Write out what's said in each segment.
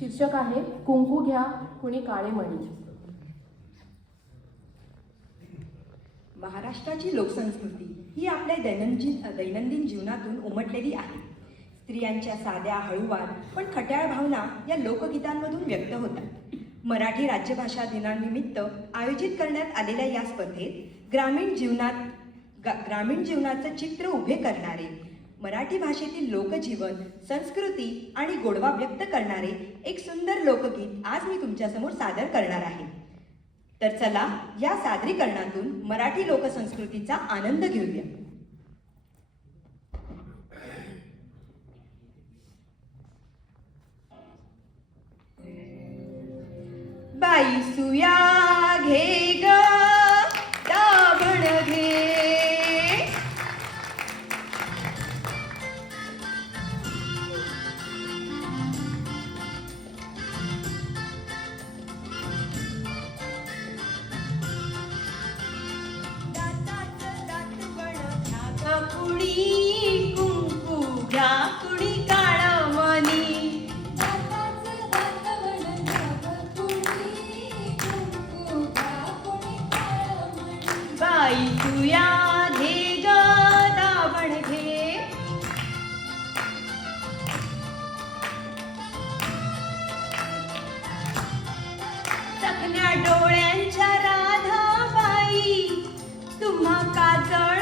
शीर्षक आहे कुंकू घ्या कुणी काळे मणी महाराष्ट्राची लोकसंस्कृती ही आपल्या दैनंदिन दैनंदिन जीवनातून उमटलेली आहे. स्त्रियांच्या साध्या हळूवार पण खट्याळ भावना या लोकगीतांमधून व्यक्त होतात. मराठी राज्यभाषा दिनानिमित्त आयोजित करण्यात आलेल्या या स्पर्धेत ग्रामीण जीवनात ग्रामीण जीवनाचं चित्र उभे करणारे मराठी भाषेतील लोकजीवन संस्कृती आणि गोडवा व्यक्त करणारे एक सुंदर लोकगीत आज मी तुमच्यासमोर सादर करणार आहे. तर चला या सादरीकरणातून मराठी लोकसंस्कृतीचा आनंद घेऊया. बाई सुया डोळ्यांच्या राधाबाई तुम्हा काजळ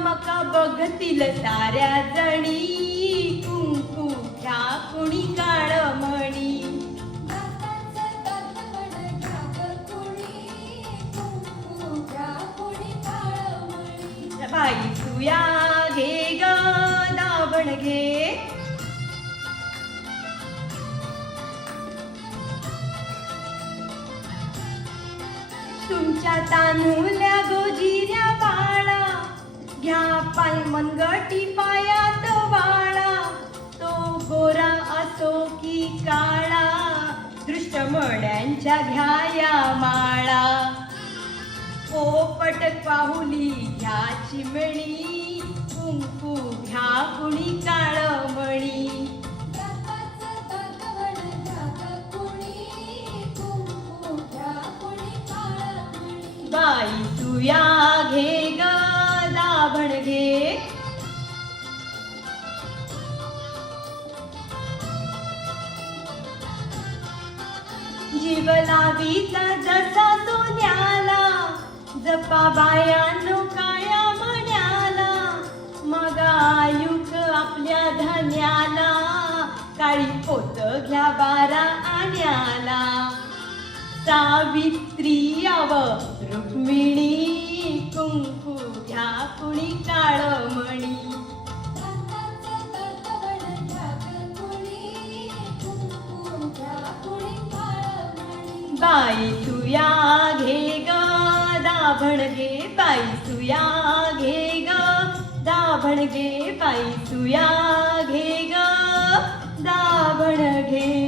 टकमक बघतील साऱ्या जणी. कुंकू घ्या कुणी काळ म्हणी. बाई तुया घे ग दावण घे. तुमच्या तांदूल्या गोजिऱ्या बाळा. घ्या पाय मनगटी पायात वाळा. तो गोरा असो की काळा दृष्टमण्यांच्या घ्याया माळा. पोपट पाहुली घ्या चिमणी कुंकू घ्या कुणी काळमणी. बाई तुया घे. ग दाभण जीव लावीचा जसा तो न्याला जपा बायानो काया म्हणाला मग आयुक आपल्या धन्याला काळी पोत घ्या बारा आण्याला. सावित्री अव रुक्मिणी कुंक घ्या कुणी काळमणी? बाई तुया घे ग दाभण घे बाई तुया घे ग दाभण घे बाई तुया घे ग दाभण घे